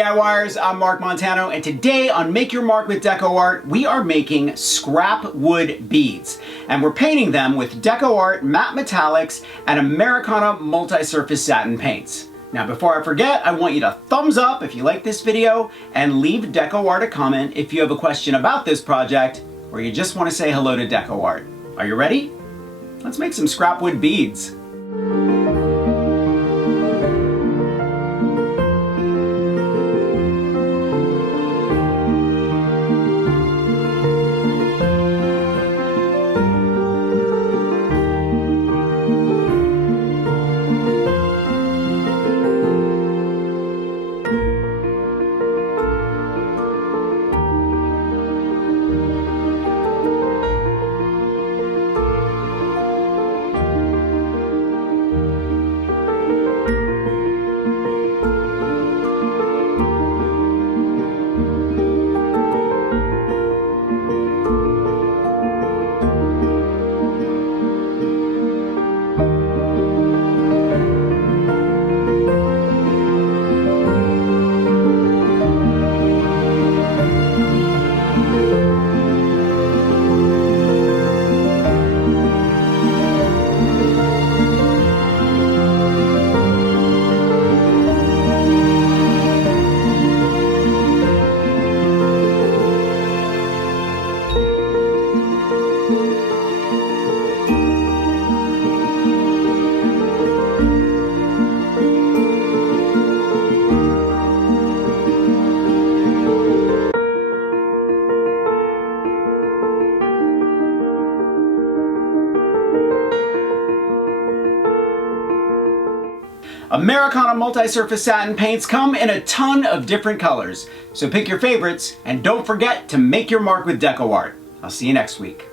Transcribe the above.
DIYers, I'm Mark Montano, and today on Make Your Mark with DecoArt, we are making scrap wood beads. And we're painting them with DecoArt matte metallics and Americana multi-surface satin paints. Now before I forget, I want you to thumbs up if you like this video and leave DecoArt a comment if you have a question about this project or you just want to say hello to DecoArt. Are you ready? Let's make some scrap wood beads. Americana multi-surface satin paints come in a ton of different colors, so pick your favorites and don't forget to make your mark with DecoArt. I'll see you next week.